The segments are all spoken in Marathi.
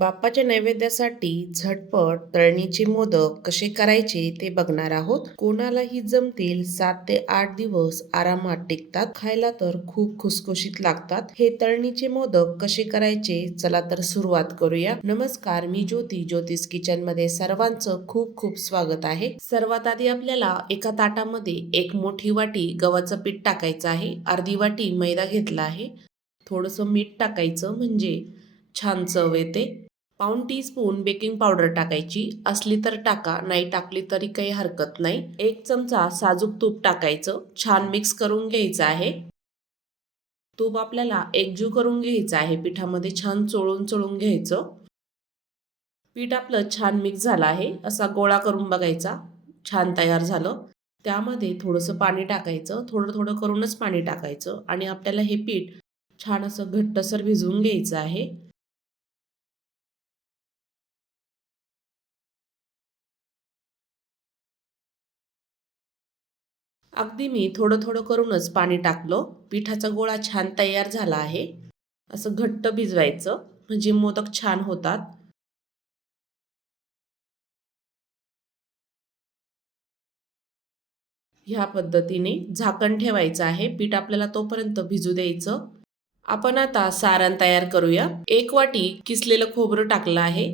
बाप्पाच्या नैवेद्यासाठी झटपट तळणीचे मोदक कसे करायचे ते बघणार आहोत. कोणालाही जमतील सात ते आठ दिवस आरामात टिकतात. खायला तर खूप खुसखुशीत लागतात. हे तळणीचे मोदक कसे करायचे चला तर सुरुवात करूया. नमस्कार मी ज्योती. ज्योतिष किचनमध्ये सर्वांचं खूप खूप स्वागत आहे. सर्वात आधी आपल्याला एका ताटामध्ये एक मोठी वाटी गव्हाचं पीठ टाकायचं आहे. अर्धी वाटी मैदा घेतला आहे. थोडंसं मीठ टाकायचं म्हणजे छान चव येते पाऊण टी स्पून बेकिंग पावडर टाकायची. असली तर टाका नाही टाकली तरी काही हरकत नाही. एक चमचा साजूक तूप टाकायचं. छान मिक्स करून घ्यायचं आहे. तूप आपल्याला एकजीव करून घ्यायचं आहे. पिठामध्ये छान चोळून चोळून घ्यायचं. पीठ आपलं छान मिक्स झालं आहे. असा गोळा करून बघायचा. छान तयार झालं. त्यामध्ये थोडंसं पाणी टाकायचं. थोडं थोडं करूनच पाणी टाकायचं. आणि आपल्याला हे पीठ छान असं घट्टसर भिजवून घ्यायचं आहे. अगदी मी थोडं थोडं करूनच पाणी टाकलं. पिठाचा गोळा छान तयार झाला आहे. असं घट्ट भिजवायचं. म्हणजे मोदक छान होतात. ह्या पद्धतीने झाकण ठेवायचं आहे. पीठ आपल्याला तोपर्यंत भिजू द्यायचं. आपण आता सारण तयार करूया. एक वाटी किसलेलं खोबरं टाकलं आहे.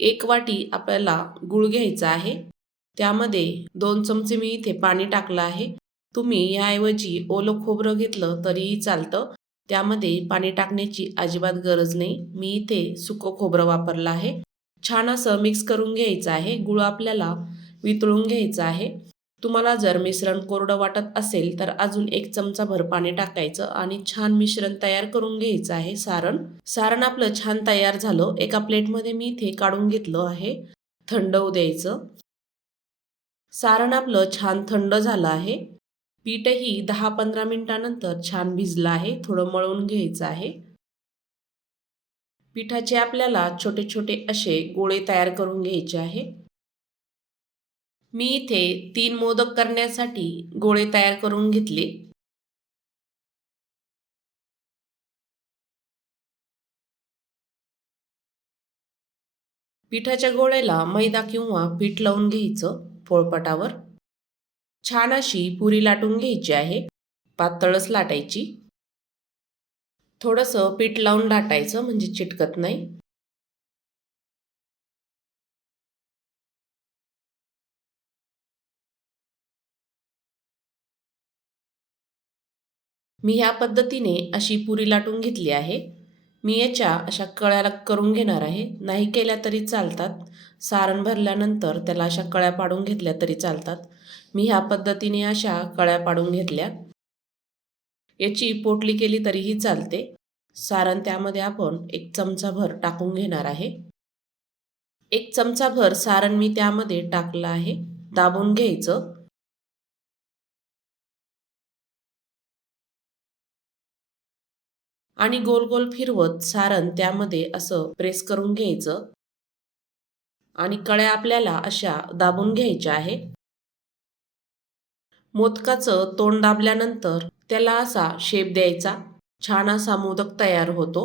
एक वाटी आपल्याला गुळ घ्यायचा आहे. त्यामध्ये दोन चमचे मी इथे पाणी टाकलं आहे. तुम्ही याऐवजी ओलं खोबरं घेतलं तरीही चालतं. त्यामध्ये पाणी टाकण्याची अजिबात गरज नाही. मी इथे सुकं खोबरं वापरलं आहे. छान असं मिक्स करून घ्यायचं आहे. गुळ आपल्याला वितळून घ्यायचं आहे. तुम्हाला जर मिश्रण कोरडं वाटत असेल तर अजून एक चमचा भर पाणी टाकायचं आणि छान मिश्रण तयार करून घ्यायचं आहे. सारण. सारण आपलं छान तयार झालं. एका प्लेटमध्ये मी इथे काढून घेतलं आहे. थंड होऊ द्यायचं. सारण आपलं छान थंड झालं आहे. पीठही दहा पंधरा मिनिटानंतर छान भिजलं आहे. थोडं मळून घ्यायचं आहे. पिठाचे आपल्याला छोटे छोटे असे गोळे तयार करून घ्यायचे आहे. मी इथे तीन मोदक करण्यासाठी गोळे तयार करून घेतले. पिठाच्या गोळ्याला मैदा किंवा पीठ लावून घ्यायचं. पोळपाटावर. छान अशी पुरी लाटून घ्यायची आहे. पातळच लाटायची. थोडंसं पीठ लावून लाटायचं म्हणजे चिटकत नाही. मी ह्या पद्धतीने अशी पुरी लाटून घेतली आहे. मी याच्या अशा कळ्या करून घेणार आहे. नाही केल्या तरी चालतात. सारण भरल्यानंतर त्याला अशा कळ्या पाडून घेतल्या तरी चालतात. मी ह्या पद्धतीने अशा कळ्या पाडून घेतल्या. याची पोटली केली तरीही चालते. सारण त्यामध्ये आपण एक चमचा भर टाकून घेणार आहे. एक चमचा भर सारण मी त्यामध्ये टाकलं आहे. दाबून घ्यायचं. आणि गोल गोल फिरवत सारण त्यामध्ये असं प्रेस करून घ्यायचं. आणि कळ्या आपल्याला अशा दाबून घ्यायच्या आहे. मोदकाचं तोंड दाबल्यानंतर त्याला असा शेप द्यायचा. छान असा मोदक तयार होतो.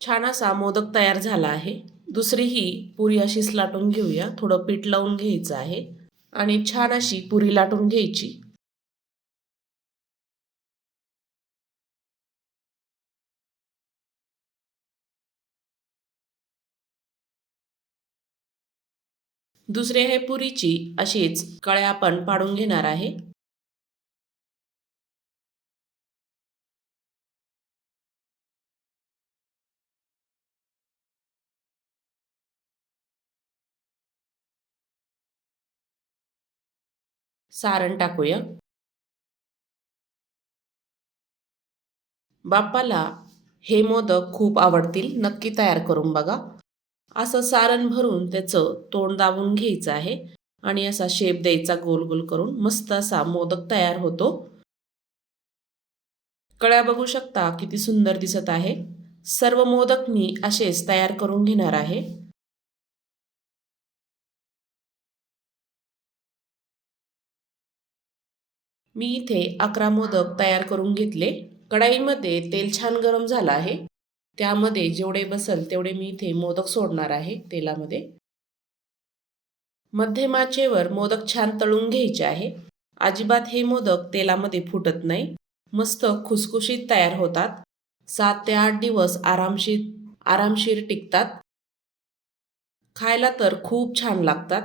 छान असा मोदक तयार झाला आहे. दुसरी ही पुरी अशीच लाटून घेऊया. थोडं पीठ लावून घ्यायचं आहे. आणि छान अशी पुरी लाटून घ्यायची. दुसरे हे पुरीची अशीच कळ्या आपण पाडून घेणार आहे. सारण टाकूया. बाप्पाला हे मोदक खूप आवडतील नक्की तयार करून बघा. असं सारण भरून त्याचं तोंड दाबून घ्यायचं आहे आणि असा शेप द्यायचा गोल गोल करून मस्त असा मोदक तयार होतो. कळ्या बघू शकता किती सुंदर दिसत आहे. सर्व मोदक मी असेच तयार करून घेणार आहे. मी इथे अकरा मोदक तयार करून घेतले. कढाईमध्ये तेल छान गरम झालं आहे. त्यामध्ये जेवढे बसल तेवढे मी इथे मोदक सोडणार आहे तेलामध्ये. मध्यमाचेवर मोदक छान तळून घ्यायचे आहे. अजिबात हे मोदक तेलामध्ये फुटत नाही. मस्त खुसखुशीत तयार होतात. सात ते आठ दिवस आरामशीर आरामशीर टिकतात. खायला तर खूप छान लागतात.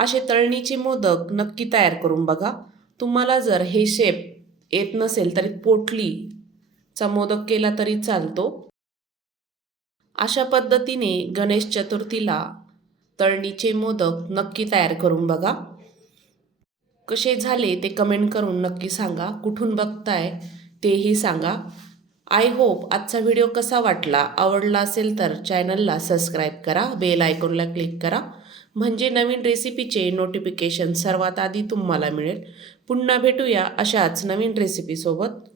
असे तळणीचे मोदक नक्की तयार करून बघा. तुम्हाला जर हे शेप येत नसेल तरी पोटलीचा मोदक केला तरी चालतो. अशा पद्धतीने गणेश चतुर्थीला तळणीचे मोदक नक्की तयार करून बघा. कसे झाले ते कमेंट करून नक्की सांगा. कुठून बघताय तेही सांगा. आय होप आजचा व्हिडिओ कसा वाटला आवडला असेल तर चॅनलला सबस्क्राईब करा बेल आयकॉनला क्लिक करा. म्हणजे नवीन रेसिपीचे नोटिफिकेशन सर्वात आधी तुम्हाला मिळेल. पुन्हा भेटूया अशाच नवीन रेसिपीसोबत